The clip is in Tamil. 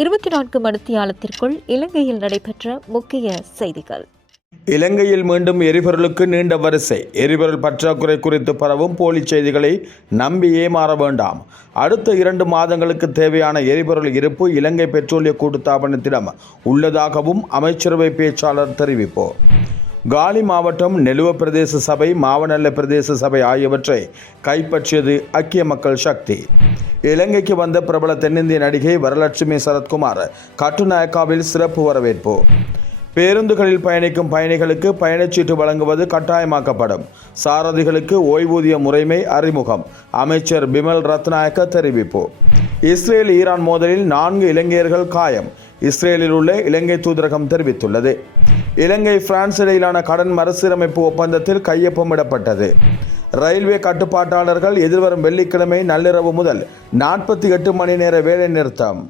24 மணித்தியாலத்திற்குள் இலங்கையில் நடைபெற்ற முக்கிய செய்திகள். இலங்கையில் மீண்டும் எரிபொருளுக்கு நீண்ட வரிசை. எரிபொருள் பற்றாக்குறை குறித்து பரவும் போலி செய்திகளை நம்பி ஏமாற வேண்டாம். அடுத்த 2 மாதங்களுக்கு தேவையான எரிபொருள் இருப்பு இலங்கை பெட்ரோலிய கூட்டுத்தாபனத்திடம் உள்ளதாகவும் அமைச்சரவை பேச்சாளர் தெரிவிப்பு. காலி மாவட்டம் நெலுவ பிரதேச சபை, மாவனல்ல பிரதேச சபை ஆகியவற்றை கைப்பற்றியது ஐக்கிய மக்கள் சக்தி. இலங்கைக்கு வந்த பிரபல தென்னிந்திய நடிகை வரலட்சுமி சரத்குமார் கட்டுநாயக்காவில் சிறப்பு வரவேற்பு. பேருந்துகளில் பயணிக்கும் பயணிகளுக்கு பயணச்சீட்டு வழங்குவது கட்டாயமாக்கப்படும். சாரதிகளுக்கு ஓய்வூதிய முறைமை அறிமுகம். அமைச்சர் பிமல் ரத்நாயக்க தெரிவிப்பு. இஸ்ரேல் ஈரான் மோதலில் 4 இலங்கையர்கள் காயம். இஸ்ரேலில் உள்ள இலங்கை தூதரகம் தெரிவித்துள்ளது. இலங்கை பிரான்ஸ் இடையிலான கடன் மறுசீரமைப்பு ஒப்பந்தத்தில் கையொப்பமிடப்பட்டது. ரயில்வே கட்டுப்பாட்டாளர்கள் எதிர்வரும் வெள்ளிக்கிழமை நள்ளிரவு முதல் 48 மணி நேர வேலை நிறுத்தம்.